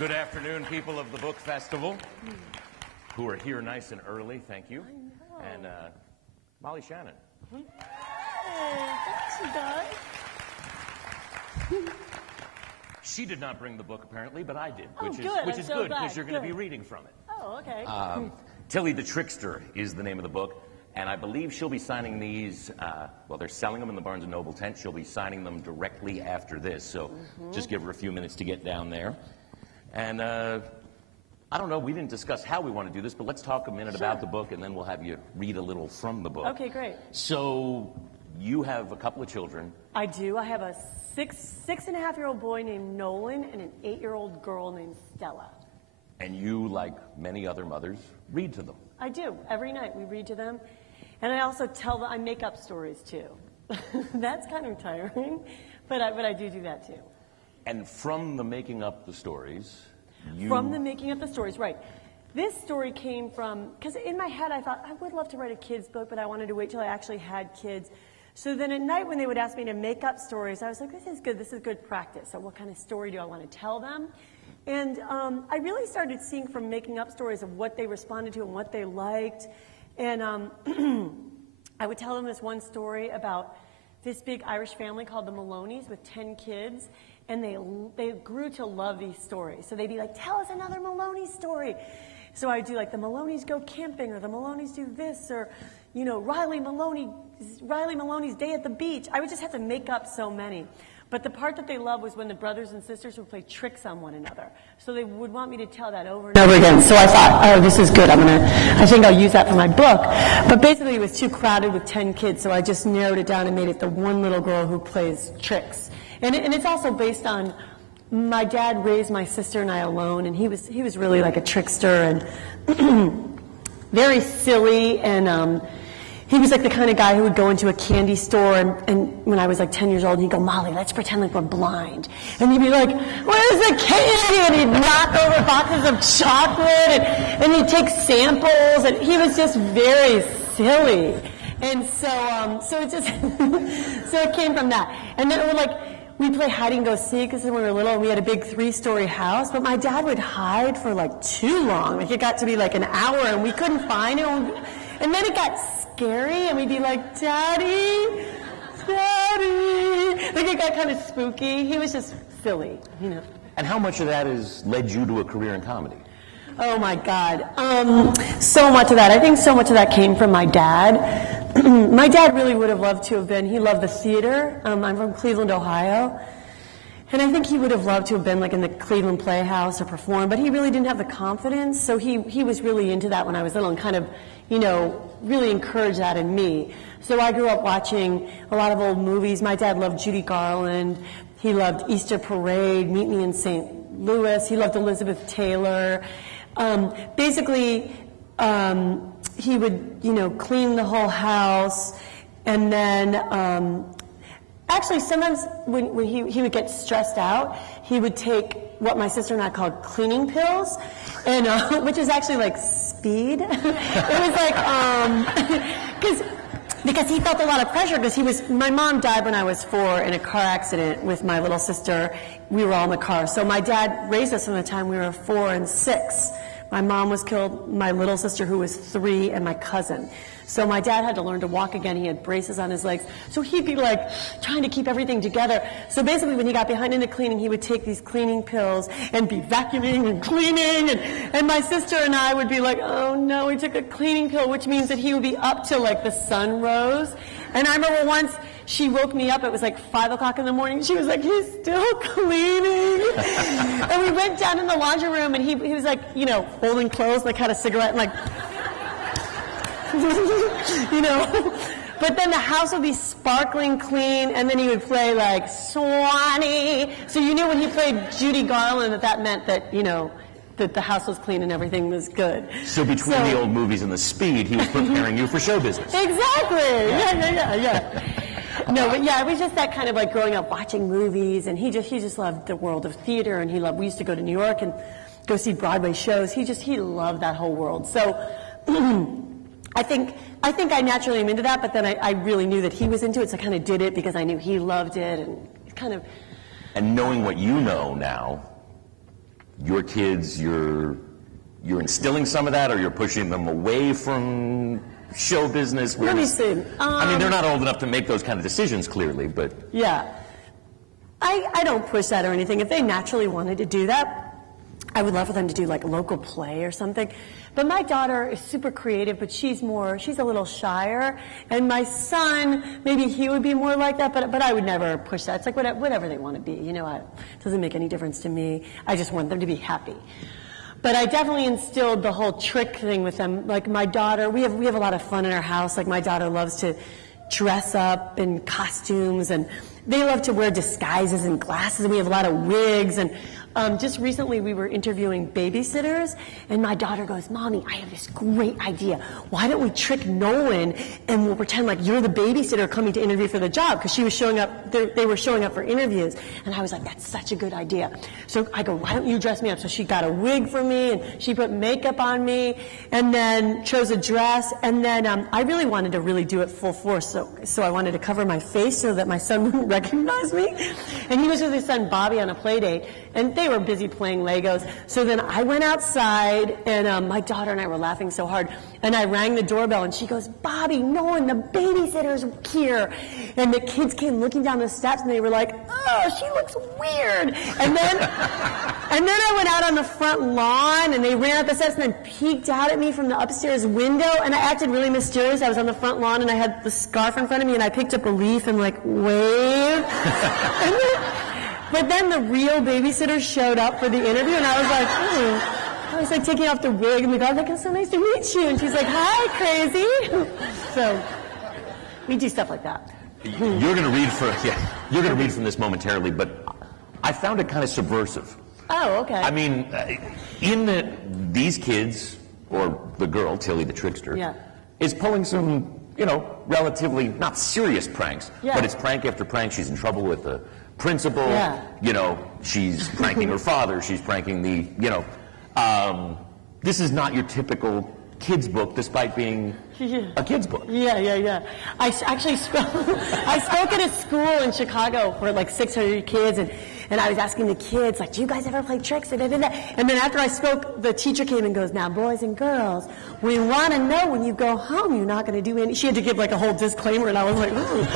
Good afternoon, people of the Book Festival, who are here nice and early, thank you. And Molly Shannon. Hey, thanks, you guys. She did not bring the book, apparently, but I did, which is so good, glad. because you're going to be reading from it. Oh, okay. Tilly the Trickster is the name of the book, and I believe she'll be signing these, well, they're selling them in the Barnes & Noble tent. She'll be signing them directly after this, so just give her a few minutes to get down there. And I don't know, we didn't discuss how we want to do this, but let's talk a minute about the book, and then we'll have you read a little from the book. Okay, great. So you have a couple of children. I do. I have a six-and-a-half-year-old boy named Nolan and an 8-year-old girl named Stella. And you, like many other mothers, read to them. I do. Every night we read to them. And I also tell them, I make up stories too. That's kind of tiring, but I do that too. And from the making up the stories, From the making up the stories, right. This story came from, because in my head I thought, I would love to write a kid's book, but I wanted to wait till I actually had kids. So then at night when they would ask me to make up stories, I was like, this is good practice. So what kind of story do I want to tell them? And I really started seeing from making up stories of what they responded to and what they liked. And I would tell them this one story about this big Irish family called the Maloney's with 10 kids. And they grew to love these stories. So they'd be like, tell us another Maloney story. So I'd do like the Maloney's go camping, or the Maloney's do this, or, you know, Riley Maloney's day at the beach. I would just have to make up so many. But the part that they loved was when the brothers and sisters would play tricks on one another. So they would want me to tell that over and over again. So I thought, oh, this is good. I think I'll use that for my book. But basically it was too crowded with 10 kids, so I just narrowed it down and made it the one little girl who plays tricks. And it's also based on, my dad raised my sister and I alone, and he was really like a trickster and very silly, and he was like the kind of guy who would go into a candy store, and when I was like 10 years old, he'd go, Molly, let's pretend like we're blind. And he'd be like, where's the candy? And he'd knock over boxes of chocolate, and he'd take samples, and he was just very silly. And so it just, so it came from that. And then we'd play hide and go seek because when we were little, and we had a big 3-story house, but my dad would hide for like too long. Like it got to be like an hour, and we couldn't find him. And then it got scary, and we'd be like, Daddy. Like it got kind of spooky. He was just silly, you know. And how much of that has led you to a career in comedy? Oh my God. So much of that. I think so much of that came from my dad. My dad really would have loved to have been, he loved the theater. I'm from Cleveland, Ohio. And I think he would have loved to have been like in the Cleveland Playhouse or perform, but he really didn't have the confidence. So he was really into that when I was little and kind of, you know, really encouraged that in me. So I grew up watching a lot of old movies. My dad loved Judy Garland. He loved Easter Parade, Meet Me in St. Louis. He loved Elizabeth Taylor. Basically, he would, you know, clean the whole house, and then actually sometimes when he would get stressed out, he would take what my sister and I called cleaning pills, and which is actually like speed. It was like because he felt a lot of pressure because my mom died when I was 4 in a car accident with my little sister. We were all in the car. So my dad raised us from the time we were 4 and 6. My mom was killed, my little sister who was 3, and my cousin. So my dad had to learn to walk again. He had braces on his legs. So he'd be like trying to keep everything together. So basically when he got behind into cleaning, he would take these cleaning pills and be vacuuming and cleaning. And my sister and I would be like, oh no, he took a cleaning pill, which means that he would be up till like the sun rose. And I remember once she woke me up, it was like 5 o'clock in the morning. She was like, he's still cleaning. And we went down in the laundry room, and he was like, you know, folding clothes, like had a cigarette, and like, you know. But then the house would be sparkling clean, and then he would play like Swanee. So you knew when he played Judy Garland that meant that, you know, that the house was clean and everything was good. So between the old movies and the speed, he was preparing you for show business. Exactly. Yeah. No, but yeah, it was just that kind of like growing up watching movies, and he just loved the world of theater, and we used to go to New York and go see Broadway shows. He loved that whole world. So I think I naturally am into that, but then I really knew that he was into it, so I kind of did it because I knew he loved it, and kind of. And knowing what you know now, your kids, you're instilling some of that, or you're pushing them away from show business? Let me see. I mean, they're not old enough to make those kind of decisions, clearly, but... Yeah. I don't push that or anything. If they naturally wanted to do that, I would love for them to do like a local play or something. But my daughter is super creative, but she's a little shyer. And my son, maybe he would be more like that, but I would never push that. It's like whatever they want to be. You know, it doesn't make any difference to me. I just want them to be happy. But I definitely instilled the whole trick thing with them. Like my daughter, we have a lot of fun in our house. Like my daughter loves to dress up in costumes, and they love to wear disguises and glasses, and we have a lot of wigs. And just recently we were interviewing babysitters, and my daughter goes, "Mommy, I have this great idea. Why don't we trick Nolan and we'll pretend like you're the babysitter coming to interview for the job?" Because she was showing up, they were showing up for interviews. And I was like, that's such a good idea. So I go, "Why don't you dress me up?" So she got a wig for me, and she put makeup on me, and then chose a dress. And then I really wanted to really do it full force. So I wanted to cover my face so that my son wouldn't recognize me. And he was with his son Bobby on a play date, and they were busy playing Legos. So then I went outside, and my daughter and I were laughing so hard, and I rang the doorbell, and she goes, "Bobby, Nolan, the babysitter's here." And the kids came looking down the steps, and they were like, "Oh, she looks weird." And then I went out on the front lawn, and they ran up the steps and then peeked out at me from the upstairs window, and I acted really mysterious. I was on the front lawn, and I had the scarf in front of me, and I picked up a leaf and like waved. But then the real babysitter showed up for the interview, and I was like, I was like taking off the wig, and the guy was like, "It's so nice to meet you." And she's like, "Hi, crazy." So we do stuff like that. You're going to read from this momentarily, but I found it kind of subversive. Oh, okay. I mean, in that these kids, or the girl, Tilly the Trickster, is pulling some, relatively not serious pranks, but it's prank after prank. She's in trouble with the principal, she's pranking her father, she's pranking the, this is not your typical kids book, despite being a kids book. Yeah. I actually spoke at a school in Chicago for like 600 kids, and I was asking the kids, like, "Do you guys ever play tricks?" And then after I spoke, the teacher came and goes, "Now, boys and girls, we want to know when you go home, you're not going to do any..." She had to give like a whole disclaimer, and I was like, ooh.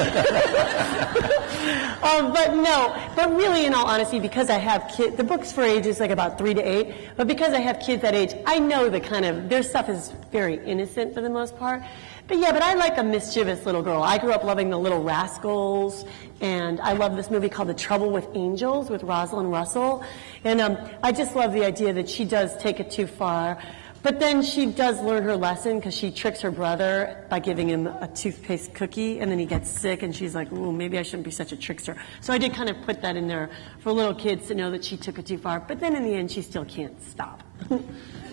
But really, in all honesty, because I have kids, the book's for ages like about 3 to 8, but because I have kids that age, I know their stuff is very innocent for the most part. But I like a mischievous little girl. I grew up loving The Little Rascals, and I love this movie called The Trouble with Angels with Rosalind Russell. And I just love the idea that she does take it too far. But then she does learn her lesson, because she tricks her brother by giving him a toothpaste cookie, and then he gets sick, and she's like, "Ooh, maybe I shouldn't be such a trickster." So I did kind of put that in there for little kids to know that she took it too far. But then in the end, she still can't stop.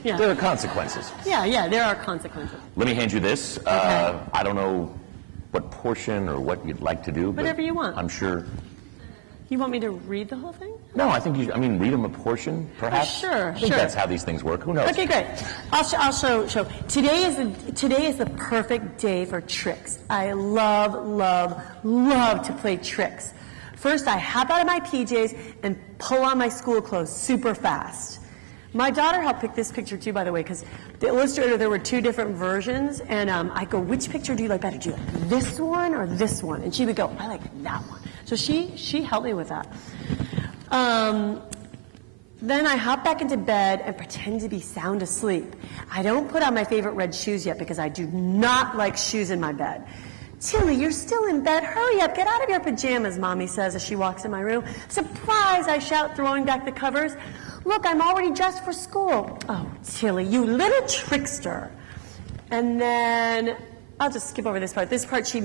Yeah. There are consequences. Yeah, there are consequences. Let me hand you this. Okay. I don't know what portion or what you'd like to do. Whatever you want. I'm sure. You want me to read the whole thing? No, I think read them a portion, perhaps. Sure. I think that's how these things work. Who knows? Okay, great. I'll show. Today is the perfect day for tricks. I love to play tricks. First, I hop out of my PJs and pull on my school clothes super fast. My daughter helped pick this picture too, by the way, because the illustrator, there were 2 different versions, and I go, "Which picture do you like better? Do you like this one or this one?" And she would go, "I like that one." So she helped me with that. Then I hop back into bed and pretend to be sound asleep. I don't put on my favorite red shoes yet because I do not like shoes in my bed. "Tilly, you're still in bed. Hurry up. Get out of your pajamas," Mommy says as she walks in my room. "Surprise," I shout, throwing back the covers. "Look, I'm already dressed for school." "Oh, Tilly, you little trickster." And then I'll just skip over this part. This part she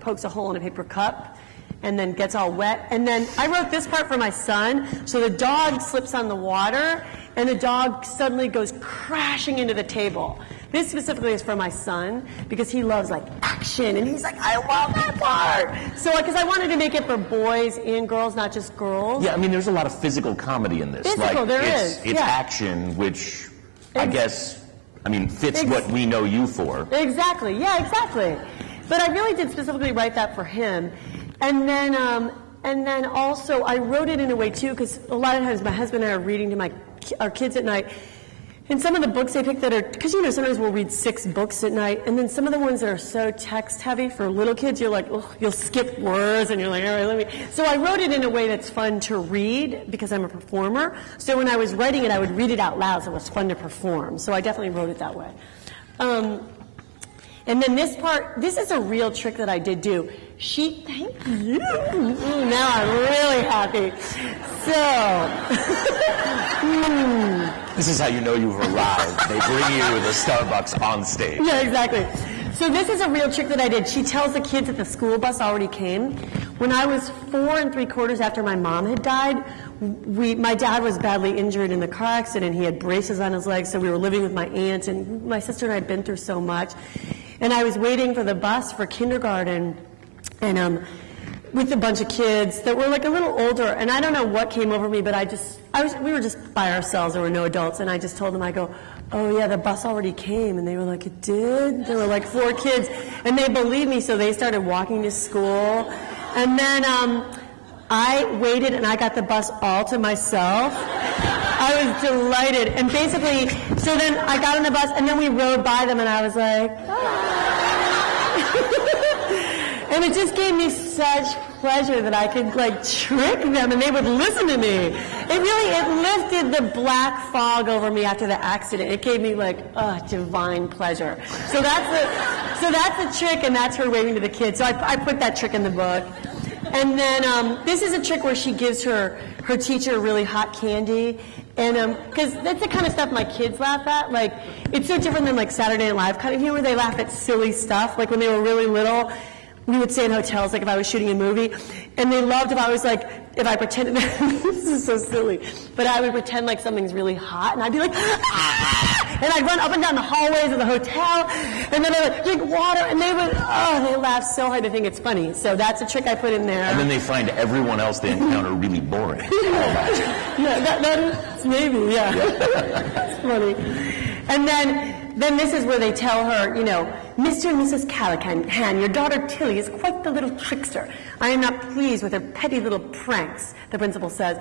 pokes a hole in a paper cup and then gets all wet. And then I wrote this part for my son. So the dog slips on the water, and the dog suddenly goes crashing into the table. This specifically is for my son, because he loves like action, and he's like, "I love that part." So, because I wanted to make it for boys and girls, not just girls. Yeah, there's a lot of physical comedy in this. Physical, there is. It's action, which I guess, fits what we know you for. Exactly, yeah, exactly. But I really did specifically write that for him. And then And then also, I wrote it in a way, too, because a lot of times my husband and I are reading to our kids at night. And some of the books they pick that are, because, you know, sometimes we'll read 6 books at night, and then some of the ones that are so text-heavy for little kids, you're like, oh, you'll skip words, and you're like, all right, let me. So I wrote it in a way that's fun to read, because I'm a performer. So when I was writing it, I would read it out loud, so it was fun to perform. So I definitely wrote it that way. And then this part, this is a real trick that I did do. Thank you. Now I'm really happy. So, This is how you know you've arrived. They bring you the Starbucks on stage. Yeah, exactly. So this is a real trick that I did. She tells the kids that the school bus already came. When I was 4 3/4 after my mom had died, my dad was badly injured in the car accident. He had braces on his legs, so we were living with my aunt, and my sister and I had been through so much. And I was waiting for the bus for kindergarten, and with a bunch of kids that were like a little older, and I don't know what came over me, but we were just by ourselves. There were no adults, and I just told them, I go, oh yeah, the bus already came, and they were like, it did? There were like 4 kids, and they believed me, so they started walking to school, and then I waited, and I got the bus all to myself. I was delighted, and basically, so then I got on the bus, and then we rode by them, and I was like, and it just gave me such pleasure that I could like trick them and they would listen to me. It lifted the black fog over me after the accident. It gave me like divine pleasure. So that's a trick, and that's her waving to the kids. So I put that trick in the book. And then this is a trick where she gives her teacher really hot candy. And because that's the kind of stuff my kids laugh at. Like, it's so different than like Saturday Night Live kind of humor. They laugh at silly stuff. Like when they were really little, we would stay in hotels, like if I was shooting a movie, and they loved if I was like, if I pretended, this is so silly, but I would pretend like something's really hot, and I'd be like, ah! And I'd run up and down the hallways of the hotel, and then I would drink water, and they laugh so hard they think it's funny. So that's a trick I put in there. And then they find everyone else they encounter really boring. Yeah, that is maybe, yeah. That's funny. And then this is where they tell her, you know, Mr. and Mrs. Callahan, your daughter Tilly is quite the little trickster. I am not pleased with her petty little pranks, the principal says.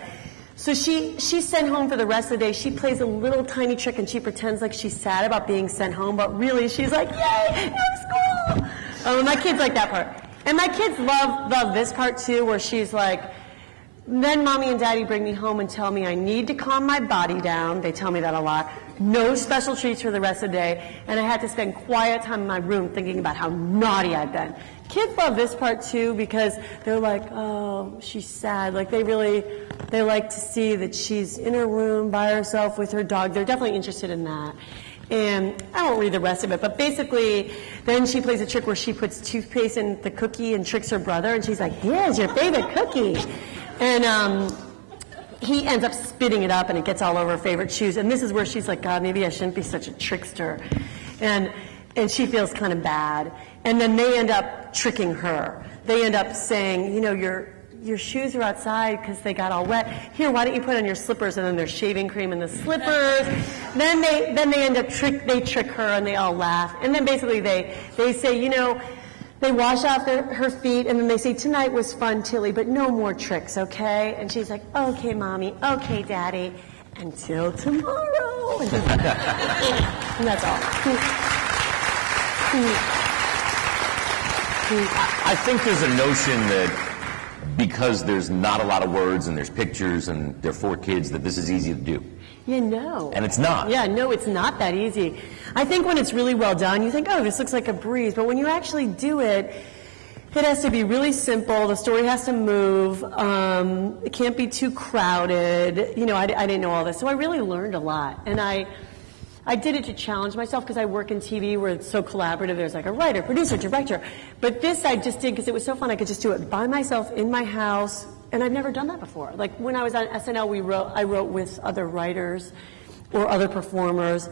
So she's sent home for the rest of the day. She plays a little tiny trick, and she pretends like she's sad about being sent home, but really she's like, yay, no school. My kids like that part. And my kids love this part too, where she's like, then Mommy and Daddy bring me home and tell me I need to calm my body down. They tell me that a lot. No special treats for the rest of the day. And I had to spend quiet time in my room thinking about how naughty I've been. Kids love this part too, because they're like, oh, she's sad. Like they like to see that she's in her room by herself with her dog. They're definitely interested in that. And I won't read the rest of it, but basically, then she plays a trick where she puts toothpaste in the cookie and tricks her brother, and she's like, here's your favorite cookie. And he ends up spitting it up, and it gets all over her favorite shoes. And this is where she's like, God, maybe I shouldn't be such a trickster. And she feels kind of bad. And then they end up tricking her. They end up saying, you know, your shoes are outside because they got all wet. Here, why don't you put on your slippers? And then there's shaving cream in the slippers. Then they end up they trick her, and they all laugh. And then basically they say, you know, they wash off her feet, and then they say, tonight was fun, Tilly, but no more tricks, okay? And she's like, okay, Mommy, okay, Daddy, until tomorrow. And that's all. I think there's a notion that because there's not a lot of words and there's pictures and there are 4 kids that this is easy to do. Yeah, no. And it's not. Yeah, no, it's not that easy. I think when it's really well done, you think, oh, this looks like a breeze. But when you actually do it, it has to be really simple. The story has to move. It can't be too crowded. You know, I didn't know all this. So I really learned a lot. And I did it to challenge myself because I work in TV where it's so collaborative. There's like a writer, producer, director. But this I just did because it was so fun. I could just do it by myself in my house. And I've never done that before. Like when I was on SNL, I wrote with other writers or other performers.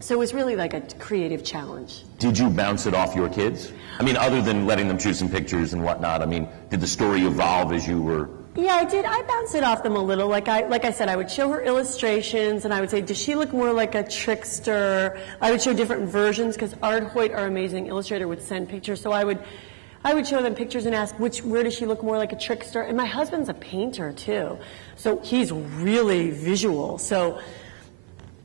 So it was really like a creative challenge. Did you bounce it off your kids? I mean, other than letting them choose some pictures and whatnot, I mean, did the story evolve as you were? Yeah, I did. I bounced it off them a little. Like I said, I would show her illustrations, and I would say, does she look more like a trickster? I would show different versions, because Ard Hoyt, our amazing illustrator, would send pictures. So I I would show them pictures and ask, where does she look more like a trickster? And my husband's a painter, too. So he's really visual. So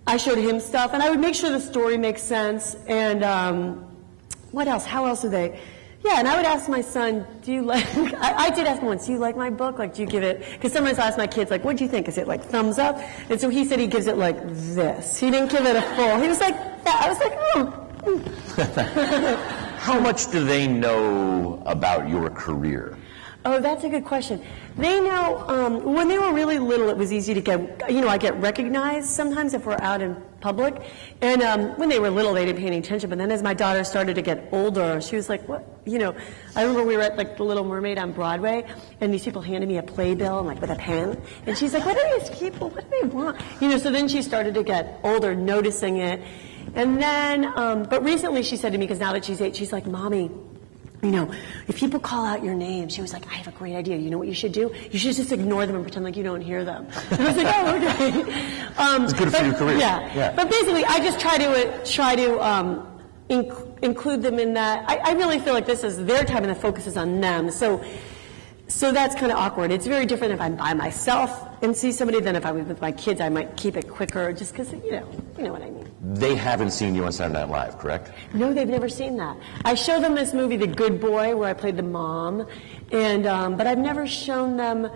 I showed him stuff, and I would make sure the story makes sense. And what else? How else do they? Yeah, and I would ask my son, do you like, I did ask him once, do you like my book? Like, do you give it, because sometimes I ask my kids, like, what do you think? Is it like thumbs up? And so he said he gives it like this. He didn't give it a full. He was like, yeah. I was like, oh. How much do they know about your career? Oh, that's a good question. They know, when they were really little, it was easy to get, I get recognized sometimes if we're out in public. And when they were little, they didn't pay any attention. But then as my daughter started to get older, she was like, what? I remember we were at like The Little Mermaid on Broadway, and these people handed me a playbill, and like with a pen. And she's like, what are these people? What do they want? So then she started to get older, noticing it. And then, but recently she said to me, because now that she's 8, she's like, Mommy, if people call out your name, she was like, I have a great idea. You know what you should do? You should just ignore them and pretend like you don't hear them. And I was like, oh, okay. It's good for your career. Yeah. But basically, I just try to include them in that. I really feel like this is their time and the focus is on them. So that's kind of awkward. It's very different if I'm by myself and see somebody than if I was with my kids. I might keep it quicker just because, you know what I mean. They haven't seen you on Saturday Night Live, correct? No, they've never seen that. I show them this movie, The Good Boy, where I played the mom, and but I've never shown them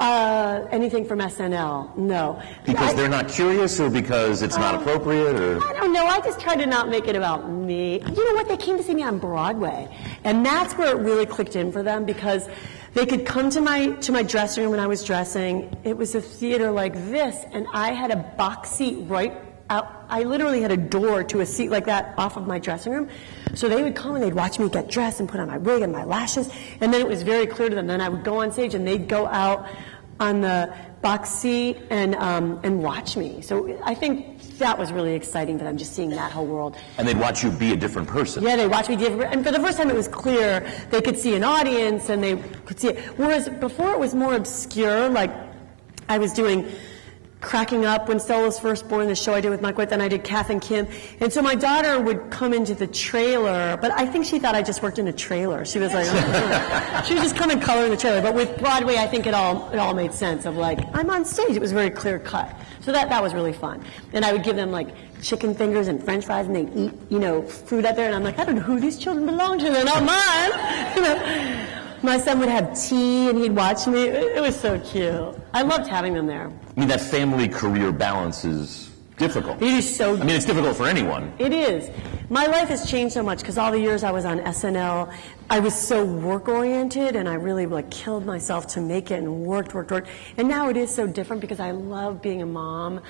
anything from SNL. No. Because they're not curious, or because it's not appropriate, or? I don't know. I just try to not make it about me. You know what? They came to see me on Broadway, and that's where it really clicked in for them, because they could come to my dressing room when I was dressing. It was a theater like this, and I had a box seat right out. I literally had a door to a seat like that off of my dressing room. So they would come and they'd watch me get dressed and put on my wig and my lashes, and then it was very clear to them. Then I would go on stage and they'd go out on the box seat and watch me. So I think that was really exciting for them, just seeing that whole world. And they'd watch you be a different person. Yeah, they watched me different. And for the first time it was clear they could see an audience and they could see it. Whereas before it was more obscure, like I was doing Cracking Up when Stella was first born, the show I did with Mike White, then I did Kath and Kim. And so my daughter would come into the trailer, but I think she thought I just worked in a trailer. She was like, oh. She would just come and color in the trailer. But with Broadway, I think it all made sense of like, I'm on stage. It was very clear cut. So that was really fun. And I would give them like chicken fingers and French fries, and they'd eat, food out there. And I'm like, I don't know who these children belong to. They're not mine. My son would have tea and he'd watch me. It was so cute. I loved having them there. I mean, that family-career balance is difficult. It is so. I mean, it's difficult for anyone. It is. My life has changed so much because all the years I was on SNL, I was so work-oriented and I really killed myself to make it and worked. And now it is so different because I love being a mom.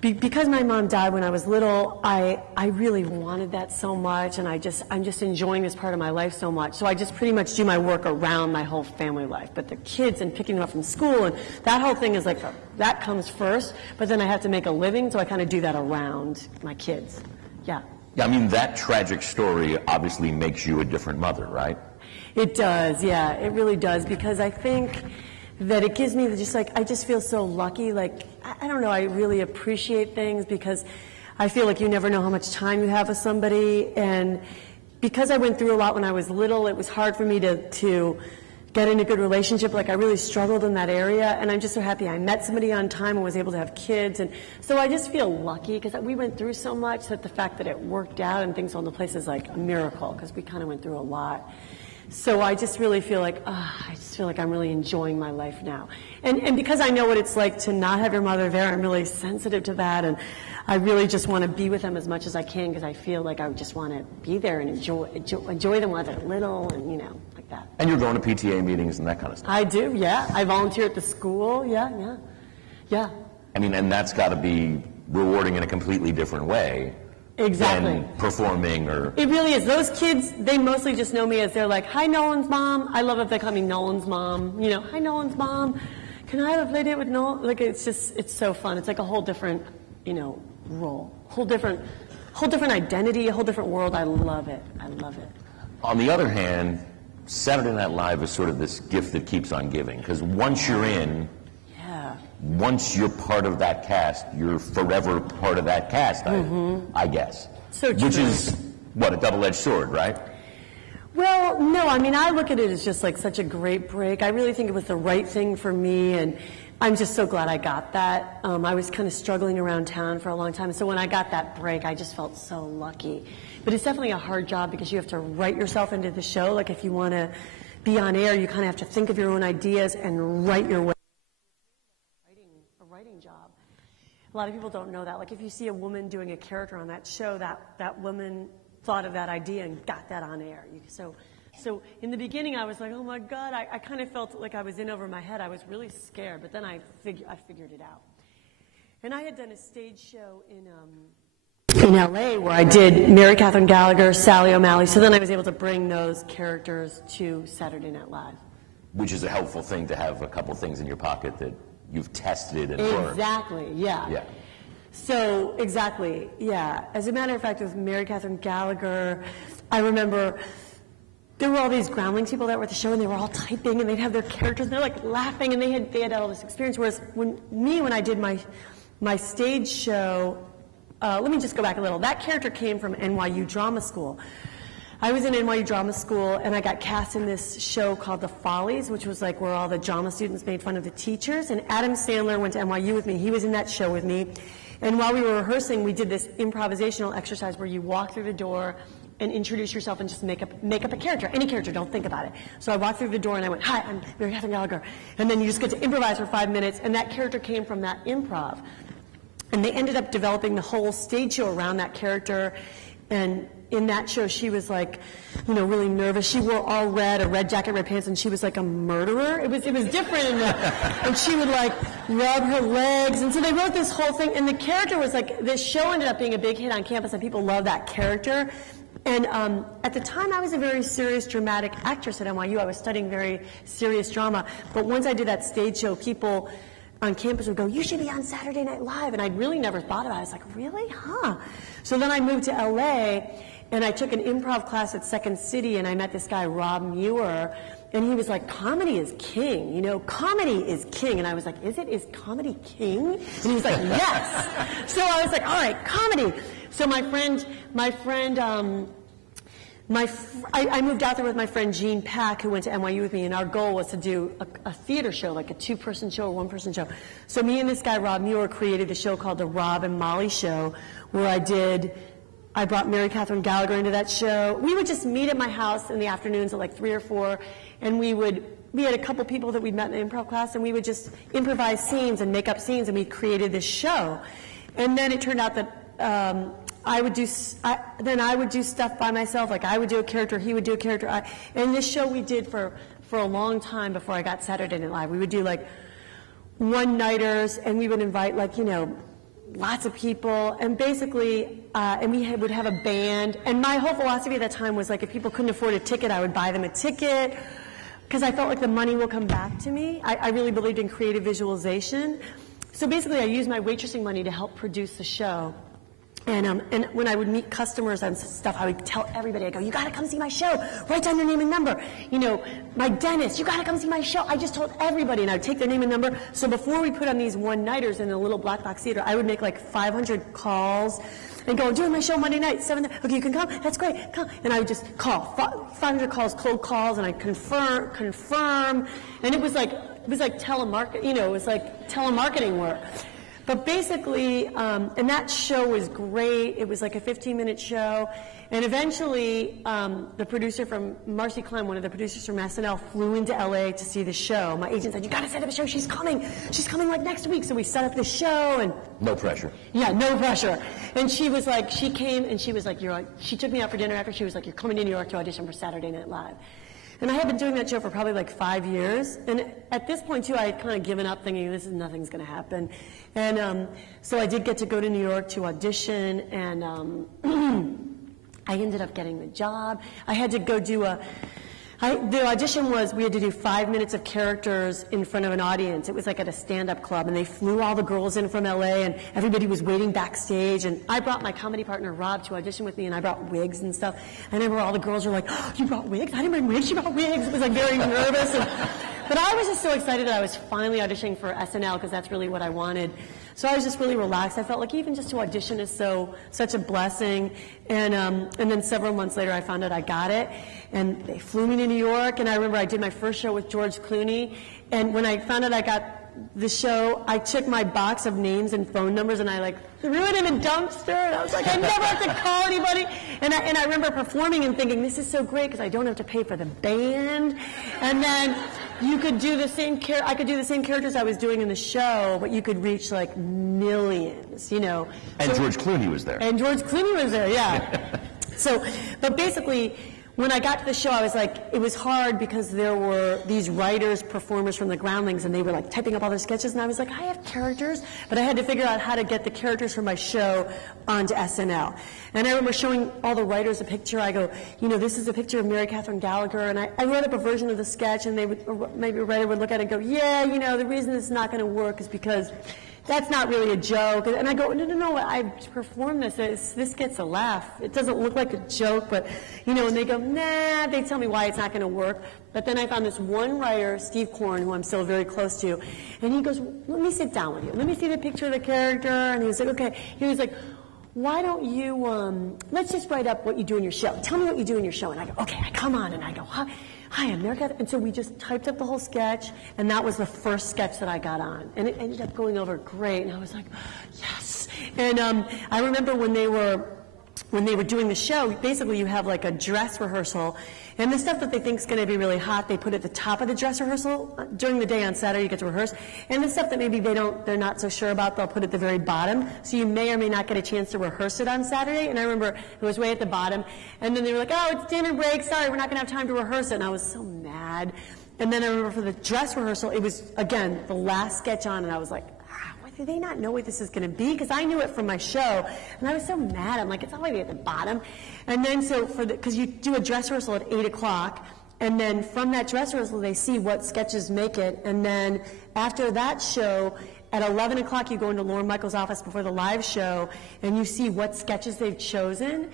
Because my mom died when I was little, I really wanted that so much, and I'm just enjoying this part of my life so much. So I just pretty much do my work around my whole family life. But the kids and picking them up from school and that whole thing is that comes first. But then I have to make a living, so I kind of do that around my kids. Yeah. Yeah, I mean, that tragic story obviously makes you a different mother, right? It does, yeah. It really does, because I think that it gives me I just feel so lucky. I don't know, I really appreciate things because I feel like you never know how much time you have with somebody. And because I went through a lot when I was little, it was hard for me to get in a good relationship. I really struggled in that area. And I'm just so happy I met somebody on time and was able to have kids. And so I just feel lucky because we went through so much that the fact that it worked out and things fell into place is like a miracle, because we kind of went through a lot. So I just really feel like, I'm really enjoying my life now. And because I know what it's like to not have your mother there, I'm really sensitive to that. And I really just want to be with them as much as I can because I feel like I just want to be there and enjoy them while they're little and, like that. And you're going to PTA meetings and that kind of stuff. I do, yeah. I volunteer at the school, yeah. I mean, and that's got to be rewarding in a completely different way. Exactly. Than performing or... It really is. Those kids, they mostly just know me as they're like, hi, Nolan's mom. I love if they call me Nolan's mom. Hi, Nolan's mom. Can I have a play date with Nolan? It's so fun. It's like a whole different, role. Whole different identity, a whole different world. I love it. On the other hand, Saturday Night Live is sort of this gift that keeps on giving, because once you're in... Once you're part of that cast, you're forever part of that cast, I guess. So true. Which is, a double-edged sword, right? Well, no, I mean, I look at it as just like such a great break. I really think it was the right thing for me, and I'm just so glad I got that. I was kind of struggling around town for a long time, so when I got that break, I just felt so lucky. But it's definitely a hard job because you have to write yourself into the show. Like if you want to be on air, you kind of have to think of your own ideas and write your way. A writing job. A lot of people don't know that. Like if you see a woman doing a character on that show, that woman thought of that idea and got that on air. So in the beginning, I was like, oh my God, I kind of felt like I was in over my head. I was really scared, but then I figured it out. And I had done a stage show in LA where I did Mary Catherine Gallagher, Sally O'Malley, so then I was able to bring those characters to Saturday Night Live. Which is a helpful thing to have a couple things in your pocket that you've tested and worked. Exactly, yeah. Yeah. So, exactly, yeah. As a matter of fact, with Mary Catherine Gallagher, I remember there were all these groundlings people that were at the show, and they were all typing, and they'd have their characters, and they're like laughing, and they had all this experience. Whereas when I did my stage show, let me just go back a little. That character came from NYU Drama School. I was in NYU Drama School, and I got cast in this show called The Follies, which was like where all the drama students made fun of the teachers. And Adam Sandler went to NYU with me. He was in that show with me. And while we were rehearsing, we did this improvisational exercise where you walk through the door and introduce yourself and just make up a character, any character, don't think about it. So I walked through the door and I went, hi, I'm Mary Catherine Gallagher. And then you just get to improvise for 5 minutes, and that character came from that improv. And they ended up developing the whole stage show around that character. And in that show, she was like, really nervous. She wore all red, a red jacket, red pants, and she was like a murderer. It was different. And she would like rub her legs. And so they wrote this whole thing. And the character was like, this show ended up being a big hit on campus, and people loved that character. And at the time, I was a very serious, dramatic actress at NYU. I was studying very serious drama. But once I did that stage show, people on campus would go, you should be on Saturday Night Live. And I'd really never thought about it. I was like, really? Huh? So then I moved to LA, and I took an improv class at Second City, and I met this guy, Rob Muir, and he was like, comedy is king, comedy is king. And I was like, is comedy king? And he was like, yes. So I was like, all right, comedy. So I moved out there with my friend Jean Pack, who went to NYU with me, and our goal was to do a theater show, like a 2-person show or 1-person show. So me and this guy, Rob Muir, created a show called The Rob and Molly Show, where I brought Mary Catherine Gallagher into that show. We would just meet at my house in the afternoons at like 3 or 4, and we had a couple people that we'd met in the improv class, and we would just improvise scenes and make up scenes, and we created this show. And then it turned out that I would do stuff by myself. Like I would do a character, he would do a character. And this show we did for a long time before I got Saturday Night Live. We would do like one-nighters, and we would invite lots of people, and basically, and we would have a band. And my whole philosophy at that time was like, if people couldn't afford a ticket, I would buy them a ticket, because I felt like the money will come back to me. I really believed in creative visualization. So basically, I used my waitressing money to help produce the show. And when I would meet customers and stuff, I would tell everybody, I go, you got to come see my show. Write down your name and number. My dentist, you got to come see my show. I just told everybody, and I would take their name and number. So before we put on these one-nighters in a little black box theater, I would make like 500 calls and go, I'm doing my show Monday night, 7. Okay, you can come? That's great. Come. And I would just call 500 calls, cold calls, and I'd confirm. And it was like telemarketing, it was like telemarketing work. But basically, and that show was great. It was like a 15-minute show. And eventually, the producer from Marcy Clem, one of the producers from SNL, flew into LA to see the show. My agent said, you got to set up a show. She's coming. She's coming like next week. So we set up the show. And no pressure. Yeah, no pressure. And she was like, she came and she was like, she took me out for dinner after. She was like, you're coming to New York to audition for Saturday Night Live. And I had been doing that show for probably like 5 years. And at this point, too, I had kind of given up thinking, nothing's going to happen. And so I did get to go to New York to audition, and I ended up getting the job. I had to go do the audition was, we had to do 5 minutes of characters in front of an audience. It was like at a stand-up club, and they flew all the girls in from LA, and everybody was waiting backstage, and I brought my comedy partner, Rob, to audition with me, and I brought wigs and stuff. I remember all the girls were like, oh, you brought wigs? I didn't bring wigs, you brought wigs. It was like very nervous. But I was just so excited that I was finally auditioning for SNL because that's really what I wanted. So I was just really relaxed. I felt like even just to audition is such a blessing. And then several months later, I found out I got it. And they flew me to New York. And I remember I did my first show with George Clooney. And when I found out I got the show, I took my box of names and phone numbers and I threw it in a dumpster. And I was like, I never have to call anybody. And I remember performing and thinking, this is so great because I don't have to pay for the band. And then you could do the same I could do the same characters I was doing in the show, but you could reach like millions, you know. And George Clooney was there. And George Clooney was there, yeah. But basically, when I got to the show, I was like, it was hard because there were these writers, performers from the Groundlings, and they were like typing up all their sketches, and I was like, I have characters, but I had to figure out how to get the characters from my show onto SNL. And I remember showing all the writers a picture. I go, you know, this is a picture of Mary Catherine Gallagher, and I wrote up a version of the sketch, and maybe a writer would look at it and go, yeah, you know, the reason it's not going to work is because that's not really a joke. And I go, no, I performed this. This gets a laugh. It doesn't look like a joke, but, you know, and they go, nah, they tell me why it's not going to work. But then I found this one writer, Steve Korn, who I'm still very close to, and he goes, let me sit down with you. Let me see the picture of the character. And he was like, okay. He was like, why don't you, let's just write up what you do in your show. Tell me what you do in your show. And I go, okay, I come on, and I go, hi, I'm Mary Catherine. And so we just typed up the whole sketch, and that was the first sketch that I got on. And it ended up going over great, and I was like, yes. And I remember when they were doing the show, basically you have like a dress rehearsal, and the stuff that they think is going to be really hot, they put at the top of the dress rehearsal. During the day on Saturday, you get to rehearse. And the stuff that maybe they're not so sure about, they'll put at the very bottom. So you may or may not get a chance to rehearse it on Saturday. And I remember it was way at the bottom. And then they were like, oh, it's dinner break. Sorry, we're not going to have time to rehearse it. And I was so mad. And then I remember for the dress rehearsal, it was, again, the last sketch on, and I was like, do they not know what this is going to be? Because I knew it from my show, and I was so mad. I'm like, it's already at the bottom. And then because you do a dress rehearsal at 8 o'clock, and then from that dress rehearsal, they see what sketches make it. And then after that show, at 11 o'clock, you go into Lorne Michaels' office before the live show, and you see what sketches they've chosen.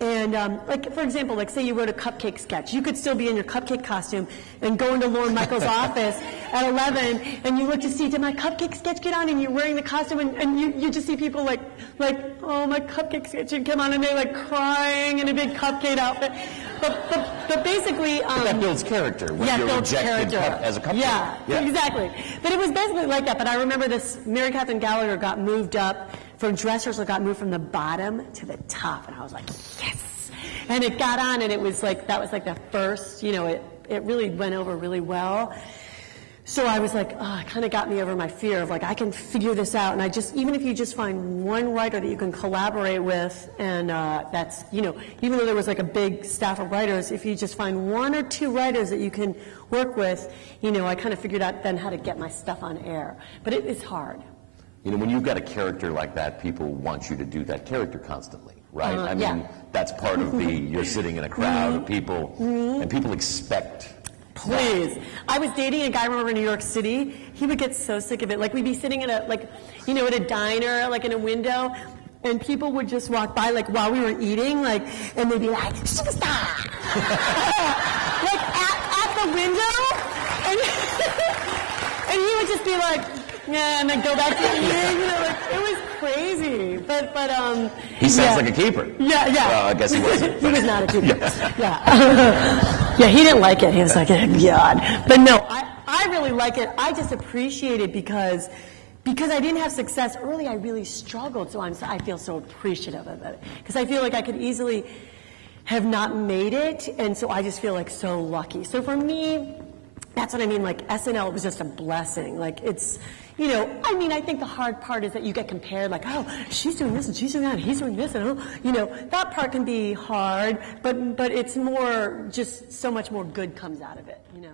And like, for example, like say you wrote a cupcake sketch. You could still be in your cupcake costume and go into Lorne Michaels' office at 11, and you look to see, did my cupcake sketch get on? And you're wearing the costume, and you just see people like, oh, my cupcake sketch didn't come on, and they're like crying in a big cupcake outfit. But basically... but that builds character when you're rejected as a cupcake. Yeah, exactly. But it was basically like that. But I remember this, Mary Catherine Gallagher got moved up from dress rehearsal, got moved from the bottom to the top, and I was like, yes! And it got on, and it was like, that was like the first, you know, it really went over really well. So I was like, oh, it kind of got me over my fear of like, I can figure this out, and even if you just find one writer that you can collaborate with, and that's, you know, even though there was like a big staff of writers, if you just find one or two writers that you can work with, you know, I kind of figured out then how to get my stuff on air. But it's hard. You know, when you've got a character like that, people want you to do that character constantly, right? I mean, that's part of you're sitting in a crowd of people, and people expect. Please. I was dating a guy, I remember, in New York City. He would get so sick of it. Like, we'd be sitting in at a diner, like in a window, and people would just walk by, like, while we were eating, like, and they'd be like, superstar! Like, at the window, and he would just be like, yeah, and then go back to eating, you know, like, it was crazy. But he sounds like a keeper. Yeah. Well, I guess he wasn't. He was not a keeper. Yeah, he didn't like it. He was like, God. But no, I really like it. I just appreciate it because I didn't have success early. I really struggled, so I feel so appreciative of it. Because I feel like I could easily have not made it, and so I just feel like so lucky. So for me, that's what I mean. Like, SNL was just a blessing. Like, it's, you know, I mean, I think the hard part is that you get compared, like, oh, she's doing this and she's doing that and he's doing this, and, oh, you know, that part can be hard, but it's more, just so much more good comes out of it, you know.